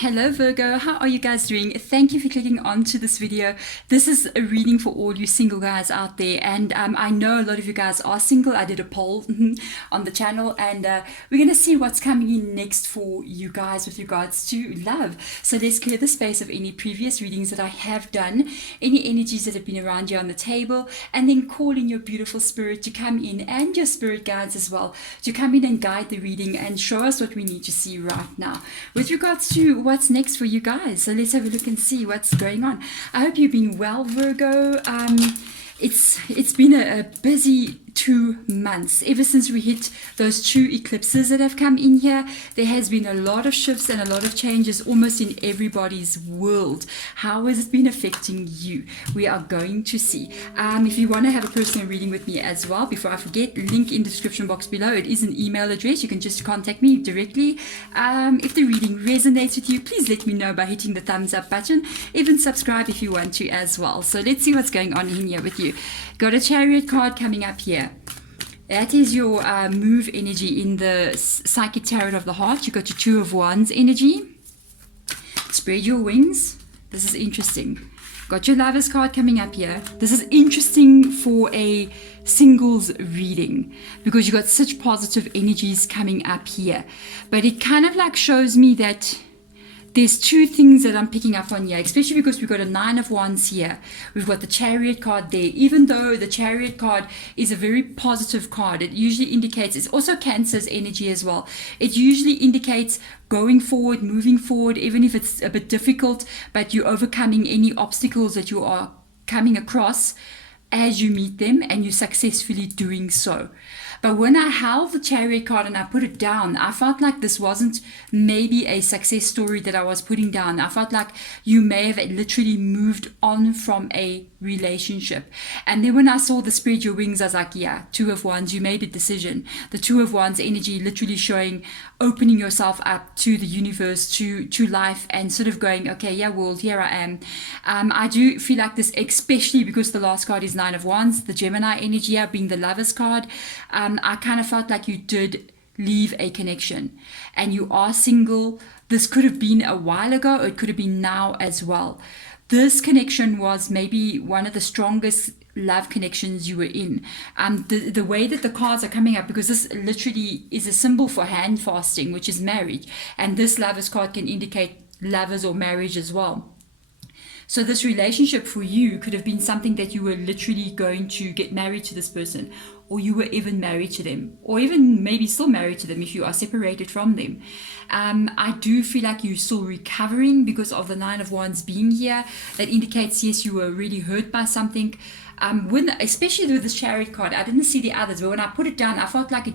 Hello Virgo, how are you guys doing? Thank you for clicking onto this video. This is a reading for all you single guys out there, and I know a lot of you guys are single. I did a poll on the channel, and we're going to see what's coming in next for you guys with regards to love. So let's clear the space of any previous readings that I have done, any energies that have been around you on the table, and then call in your beautiful spirit to come in, and your spirit guides as well, to come in and guide the reading and show us what we need to see right now with regards to what's next for you guys. So let's have a look and see what's going on. I hope you've been well, Virgo. It's been a busy 2 months ever since we hit those 2 eclipses that have come in here. There has been a lot of shifts and a lot of changes almost in everybody's world. How has it been affecting you? We are going to see. If you want to have a personal reading with me as well, before I forget, link in the description box below. It is an email address. You can just contact me directly. If the reading resonates with you, please let me know by hitting the thumbs up button. Even subscribe if you want to as well. So let's see what's going on in here with you. Got a Chariot card coming up here. That is your move energy in the Psychic Tarot of the Heart. You got your Two of Wands energy. Spread your wings. This is interesting. Got your Lovers card coming up here. This is interesting for a singles reading because you got such positive energies coming up here. But it kind of like shows me that there's 2 things that I'm picking up on here, especially because we've got a 9 of Wands here. We've got the Chariot card there. Even though the Chariot card is a very positive card, it usually indicates, it's also Cancer's energy as well. It usually indicates going forward, moving forward, even if it's a bit difficult, but you're overcoming any obstacles that you are coming across as you meet them, and you're successfully doing so. But when I held the Chariot card and I put it down, I felt like this wasn't maybe a success story that I was putting down. I felt like you may have literally moved on from a relationship. And then when I saw the spread your wings, I was like, yeah, 2 of Wands, you made a decision. The 2 of Wands energy literally showing opening yourself up to the universe, to life, and sort of going, okay, yeah, world, here I am. I do feel like this, especially because the last card is 9 of Wands, the Gemini energy here being the Lovers card. I kind of felt like you did leave a connection and you are single. This could have been a while ago, or it could have been now as well. This connection was maybe one of the strongest love connections you were in. The way that the cards are coming up, because this literally is a symbol for hand fasting, which is marriage, and this Lovers card can indicate lovers or marriage as well. So this relationship for you could have been something that you were literally going to get married to this person, or you were even married to them, or even maybe still married to them if you are separated from them. I do feel like you're still recovering because of the 9 of Wands being here. That indicates, yes, you were really hurt by something. Especially with this Chariot card, I didn't see the others, but when I put it down, I felt like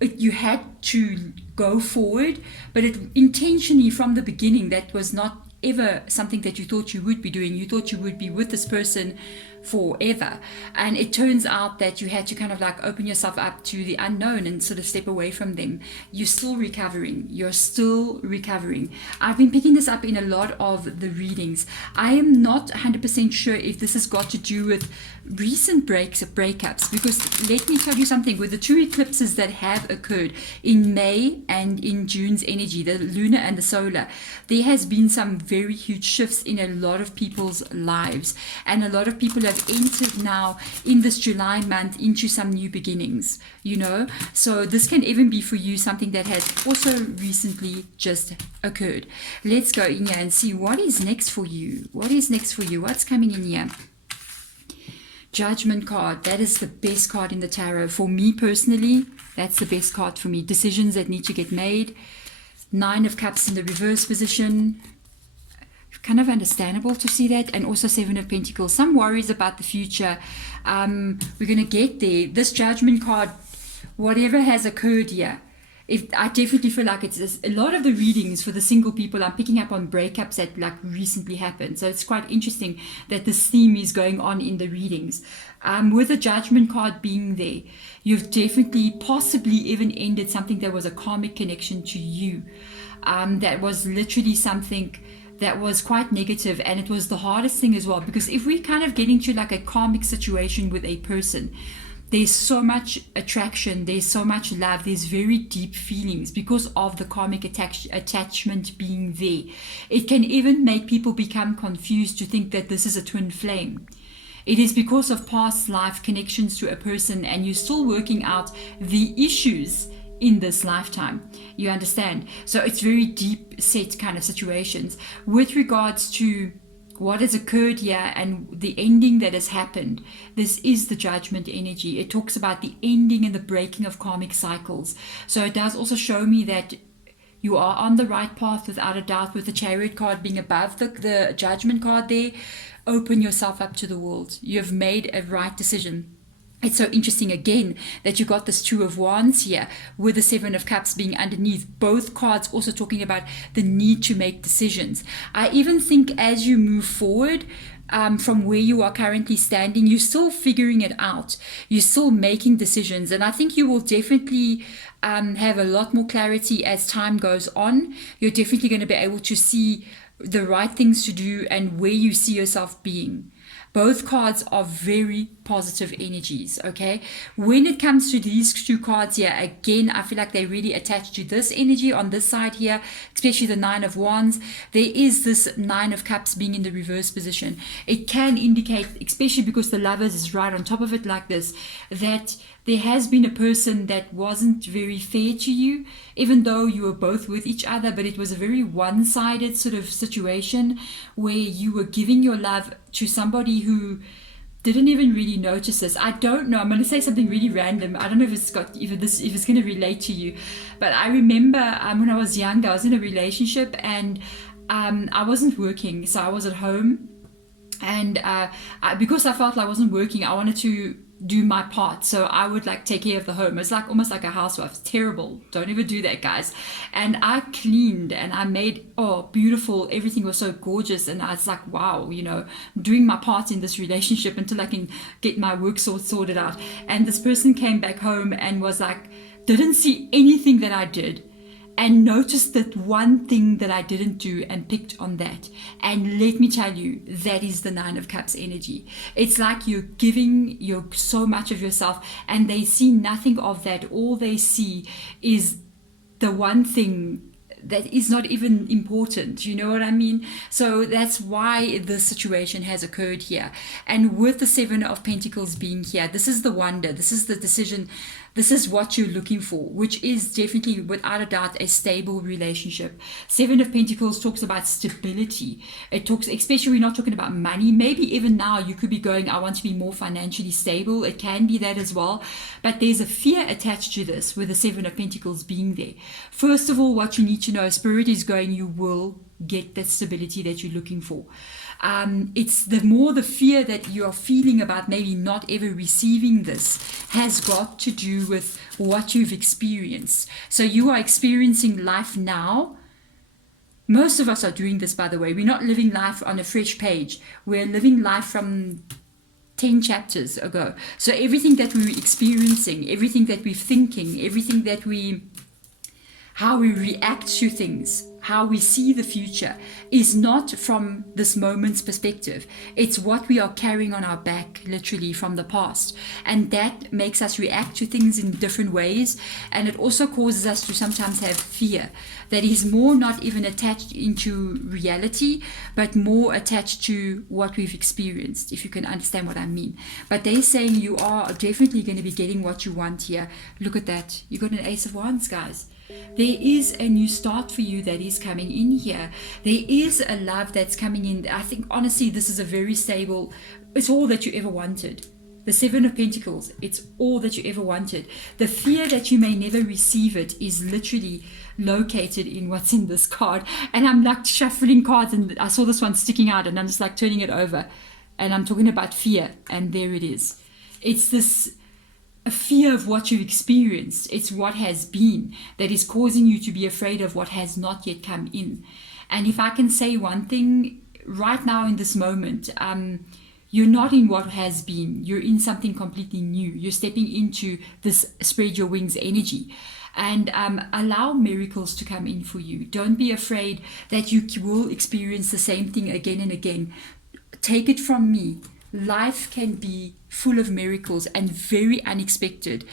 you had to go forward, but it intentionally from the beginning, that was not ever something that you thought you would be doing. You thought you would be with this person forever, and it turns out that you had to kind of like open yourself up to the unknown and sort of step away from them. You're still recovering. I've been picking this up in a lot of the readings. I am not 100% sure if this has got to do with recent breakups, because let me tell you something, with the 2 eclipses that have occurred in May and in June's energy, the lunar and the solar, there has been some very huge shifts in a lot of people's lives, and a lot of people have entered now in this July month into some new beginnings, so this can even be for you something that has also recently just occurred. Let's go in here and see what is next for you. What's coming in here? Judgment card. That is the best card in the tarot for me personally. That's the best card for me. Decisions that need to get made. 9 of Cups in the reverse position. Kind of understandable to see that. And also 7 of Pentacles. Some worries about the future. We're going to get there. This Judgment card, whatever has occurred here, I definitely feel like it's a lot of the readings for the single people, I'm picking up on breakups that like recently happened. So it's quite interesting that this theme is going on in the readings. With the Judgment card being there, you've definitely possibly even ended something that was a karmic connection to you. That was literally something that was quite negative, and it was the hardest thing as well, because if we kind of get into like a karmic situation with a person, there's so much attraction, there's so much love, there's very deep feelings because of the karmic attachment being there. It can even make people become confused to think that this is a twin flame. It is because of past life connections to a person, and you're still working out the issues in this lifetime. You understand? So it's very deep set kind of situations. With regards to what has occurred here and the ending that has happened, this is the judgment energy. It talks about the ending and the breaking of karmic cycles. So it does also show me that you are on the right path without a doubt, with the Chariot card being above the judgment card there. Open yourself up to the world. You have made a right decision. It's so interesting again that you got this Two of Wands here with the Seven of Cups being underneath. Both cards also talking about the need to make decisions. I even think as you move forward from where you are currently standing, you're still figuring it out. You're still making decisions. And I think you will definitely have a lot more clarity as time goes on. You're definitely going to be able to see the right things to do and where you see yourself being. Both cards are very positive energies, okay? When it comes to these two cards here, again, I feel like they really attach to this energy on this side here, especially the Nine of Wands. There is this Nine of Cups being in the reverse position. It can indicate, especially because the Lovers is right on top of it like this, that there has been a person that wasn't very fair to you, even though you were both with each other, but it was a very one-sided sort of situation where you were giving your love to somebody who didn't even really notice this. I don't know. I'm going to say something really random. I don't know if it's going to relate to you, but I remember when I was young, I was in a relationship and I wasn't working, so I was at home, and because I felt like I wasn't working, I wanted to do my part, so I would like take care of the home. It's like almost like a housewife. It's terrible. Don't ever do that, guys. And I cleaned and I made beautiful. Everything was so gorgeous, and I was like, wow, doing my part in this relationship until I can get my work sorted out. And this person came back home and was like, didn't see anything that I did, and noticed that one thing that I didn't do and picked on that. And let me tell you, that is the Nine of Cups energy. It's like you're giving so much of yourself, and they see nothing of that. All they see is the one thing that is not even important. You know what I mean? So that's why this situation has occurred here. And with the Seven of Pentacles being here, this is the wonder, this is the decision, this is what you're looking for, which is definitely, without a doubt, a stable relationship. Seven of Pentacles talks about stability. It talks, especially we're not talking about money. Maybe even now you could be going, I want to be more financially stable. It can be that as well. But there's a fear attached to this with the Seven of Pentacles being there. First of all, what you need to know, Spirit is going, you will get that stability that you're looking for. It's the more the fear that you are feeling about maybe not ever receiving this has got to do with what you've experienced. So you are experiencing life now. Most of us are doing this, by the way. We're not living life on a fresh page. We're living life from 10 chapters ago. So everything that we're experiencing, everything that we're thinking, everything that how we react to things, how we see the future, is not from this moment's perspective. It's what we are carrying on our back, literally, from the past. And that makes us react to things in different ways. And it also causes us to sometimes have fear that is more not even attached into reality, but more attached to what we've experienced, if you can understand what I mean. But they're saying you are definitely going to be getting what you want here. Look at that. You got an Ace of Wands, guys. There is a new start for you that is coming in here. There is a love that's coming in. I think, honestly, this is a very stable, it's all that you ever wanted. The Seven of Pentacles, it's all that you ever wanted. The fear that you may never receive it is literally located in what's in this card. And I'm like shuffling cards, and I saw this one sticking out, and I'm just like turning it over. And I'm talking about fear, and there it is. It's this a fear of what you've experienced. It's what has been that is causing you to be afraid of what has not yet come in. And if I can say one thing right now in this moment, you're not in what has been. You're in something completely new. You're stepping into this spread your wings energy. And allow miracles to come in for you. Don't be afraid that you will experience the same thing again and again. Take it from me. Life can be full of miracles and very unexpected.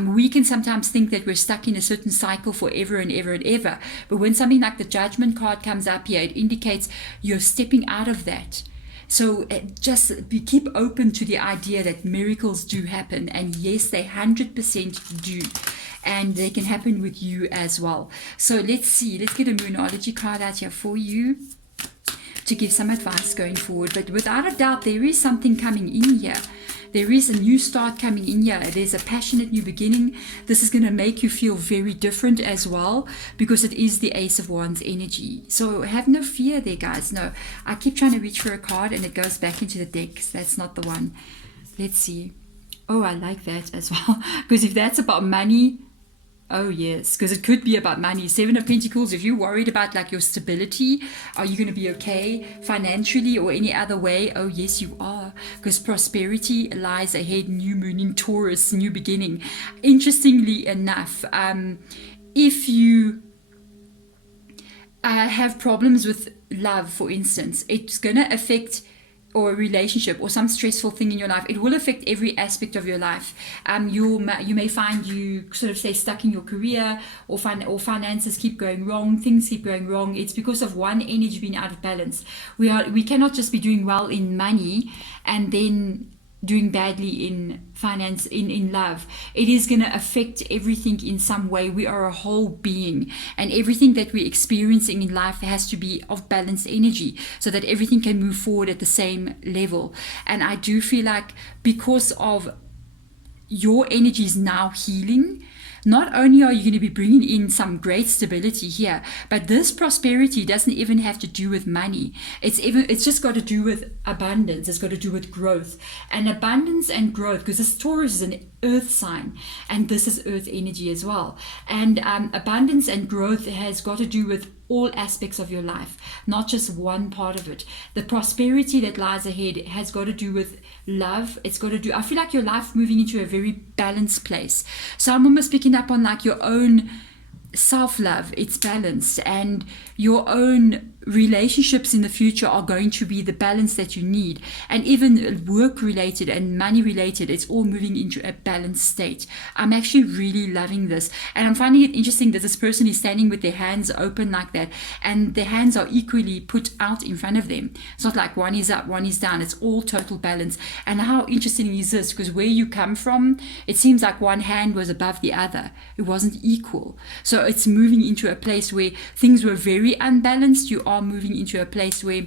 We can sometimes think that we're stuck in a certain cycle forever and ever and ever. But when something like the Judgment card comes up here, it indicates you're stepping out of that. So keep open to the idea that miracles do happen. And yes, they 100% do. And they can happen with you as well. So let's see. Let's get a Moonology card out here for you to give some advice going forward. But without a doubt, there is something coming in here. There is a new start coming in here. There's a passionate new beginning. This is going to make you feel very different as well, because it is the Ace of Wands energy. So have no fear there, guys. No, I keep trying to reach for a card and it goes back into the deck. That's not the one. Let's see. Oh, I like that as well. Because if that's about money, oh yes, because it could be about money. Seven of Pentacles, if you're worried about like your stability, are you going to be okay financially or any other way? Oh yes, you are, because prosperity lies ahead. New moon in Taurus, new beginning. Interestingly enough, if you have problems with love, for instance, it's going to affect, or a relationship or some stressful thing in your life, it will affect every aspect of your life. You may find you sort of stay stuck in your career, or finances keep going wrong, things keep going wrong. It's because of one energy being out of balance. We cannot just be doing well in money and then doing badly in finance, in love. It is going to affect everything in some way. We are a whole being, and everything that we're experiencing in life has to be of balanced energy so that everything can move forward at the same level. And I do feel like because of your energy is now healing, not only are you going to be bringing in some great stability here, but this prosperity doesn't even have to do with money. It's just got to do with abundance. It's got to do with growth. And abundance and growth, because this Taurus is an earth sign, and this is earth energy as well. And abundance and growth has got to do with all aspects of your life, not just one part of it. The prosperity that lies ahead has got to do with love. It's got to do, I feel like your life moving into a very balanced place. So I'm almost picking up on like your own self-love. It's balanced, and your own relationships in the future are going to be the balance that you need. And even work related and money related, it's all moving into a balanced state. I'm actually really loving this, and I'm finding it interesting that this person is standing with their hands open like that, and their hands are equally put out in front of them. It's not like one is up, one is down. It's all total balance. And how interesting is this? Because where you come from, it seems like one hand was above the other. It wasn't equal. So it's moving into a place where things were very unbalanced. You are moving into a place where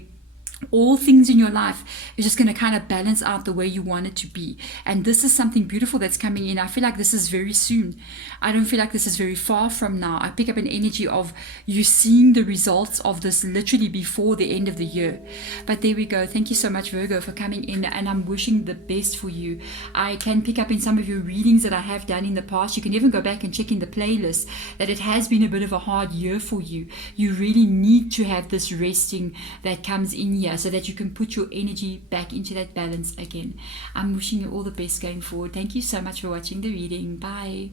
all things in your life is just going to kind of balance out the way you want it to be. And this is something beautiful that's coming in. I feel like this is very soon. I don't feel like this is very far from now. I pick up an energy of you seeing the results of this literally before the end of the year. But there we go. Thank you so much, Virgo, for coming in, and I'm wishing the best for you. I can pick up in some of your readings that I have done in the past. You can even go back and check in the playlist that it has been a bit of a hard year for you. You really need to have this resting that comes in here, so that you can put your energy back into that balance again. I'm wishing you all the best going forward. Thank you so much for watching the reading. Bye.